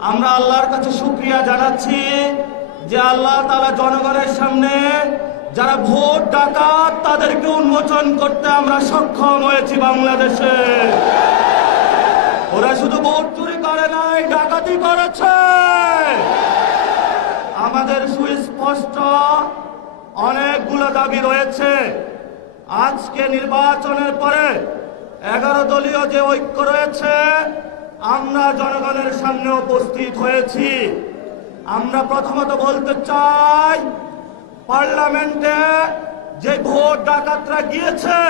আমরা আল্লাহর কাছে শুকরিয়া জানাচ্ছি যে আল্লাহ তাআলা জনগণের সামনে যারা ভোট ডাকাত তাদেরকে উন্মোচন করতে আমরা সক্ষম হয়েছি। বাংলাদেশে ওরা শুধু ভোট চুরি করে নাই, ডাকাতি করেছে। আমাদের সুস্পষ্ট অনেকগুলো দাবি রয়েছে। আজকে নির্বাচনের পরে 11 দলীয় যে ঐক্য রয়েছে, আমরা জনগণের সামনে উপস্থিত হয়েছি। আমরা প্রথমত বলতে চাই, পার্লামেন্টে যে ভোট ডাকাতরা গিয়েছে,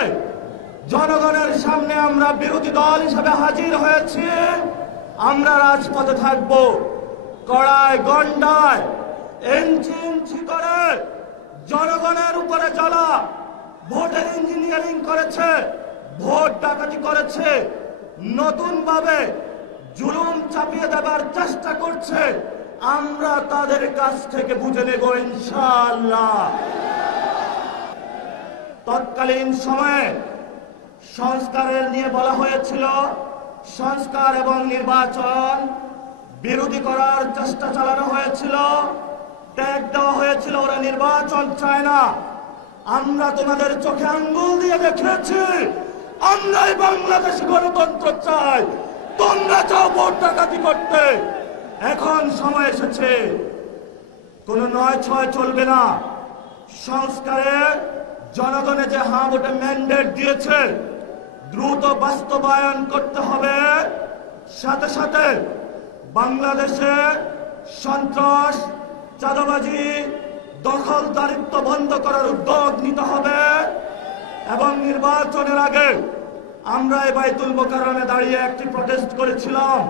জনগণের সামনে আমরা বিরোধী দল হিসেবে হাজির হয়েছি। আমরা রাজপথে থাকব। কড়ায় গন্ডায় ইঞ্চি ইঞ্চি করে জনগণের উপরে জ্বালা ভোটের ইঞ্জিনিয়ারিং করেছে, ভোট ডাকাতি করেছে, নতুন ভাবে জুলুম চাপিয়ে দেবার চেষ্টা করছে। আমরা তাদের কাছ থেকে বুঝে নেব ইনশাআল্লাহ। তৎকালীন সময়ে সংস্কারের নিয়ে বলা হয়েছিল, সংস্কার এবং নির্বাচন বিরোধী করার চেষ্টা চালানো হয়েছিল, ট্যাগ দেওয়া হয়েছিল ওরা নির্বাচন চায় না। আমরা তোমাদের চোখে আঙ্গুল দিয়ে দেখেছি, আমরাই বাংলাদেশে গণতন্ত্র চাই, তোমরা চাও ভোট ডাকাতি করতে। এখন সময় এসেছে, কোন ৯/৬ চলবে না। সংস্কারে জনগণে যে হ্যাঁ ভোটে ম্যান্ডেট দিয়েছে, দ্রুত বাস্তবায়ন করতে হবে। সাথে সাথে বাংলাদেশে সন্ত্রাস, চাঁদাবাজি, দখলদারিত্ব বন্ধ করার উদ্যোগ নিতে হবে। এবং নির্বাচনের আগে আমরা এই বাইতুল মোকাররমে দাঁড়িয়ে একটি প্রটেস্ট করেছিলাম।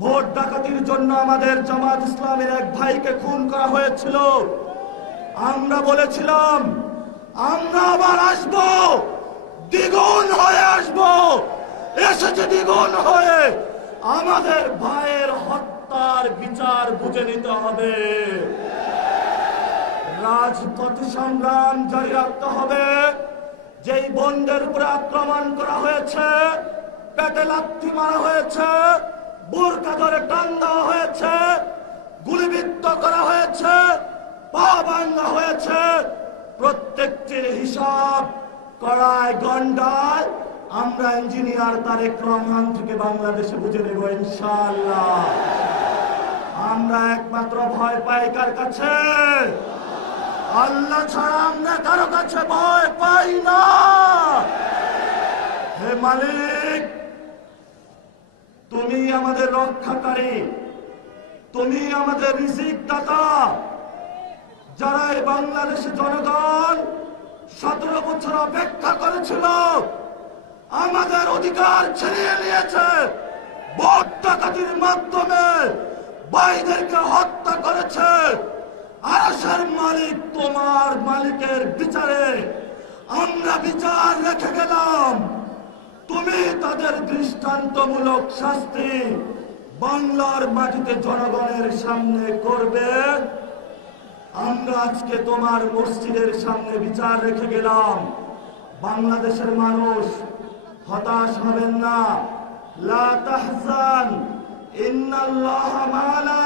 ভোট ডাকাতির জন্য আমাদের জামাত ইসলামের এক ভাইকে খুন করা হয়েছিল। আমরা বলেছিলাম, আমরা আবার আসব, দ্বিগুণ হয়ে আসব। এসেছে দ্বিগুণ হয়ে। আমাদের ভাইয়ের হত্যার বিচার বুঝে নিতে হবে। রাজপথ সংগ্রাম জারি রাখতে হবে। যেই বোনদের উপরে আক্রমণ করা হয়েছে, পেটে লাথি মারা হয়েছে, বোরকা ধরে টান দেওয়া হয়েছে, গুলিবিদ্ধ করা হয়েছে, পা ভাঙা হয়েছে, প্রত্যেকটির হিসাব কড়ায় গন্ডায় আমরা ইঞ্জিনিয়ার তারেক রহমান থেকে বাংলাদেশে বুঝে নেব ইনশাআল্লাহ। আমরা একমাত্র ভয় পাই কার কাছে? আল্লাহ ছাড়া আমরা কারো কাছে ভয় পাই না। হে মালিক, তুমি আমাদের রক্ষাকারী, তুমি আমাদের রিজিক দাতা। যারা এই বাংলাদেশে জনগণ 17 বছর অপেক্ষা করেছিল, আমাদের অধিকার ছিনিয়ে নিয়েছে, ভোট ডাকাতির মাধ্যমে ভাইদেরকে হত্যা করেছে। আরশের মালিক তোমার মালিকের বিচারে আমরা বিচার রেখে গেলাম। তুমি তাদের দৃষ্টান্তমূলক শাস্তি বাংলার মাটিতে জনগণের সামনে করবে। আমরা আজকে তোমার মসজিদের সামনে বিচার রেখে গেলাম। বাংলাদেশের মানুষ হতাশ হবেন না। লা তাহজান, ইন্নাল্লাহা মা'ানা।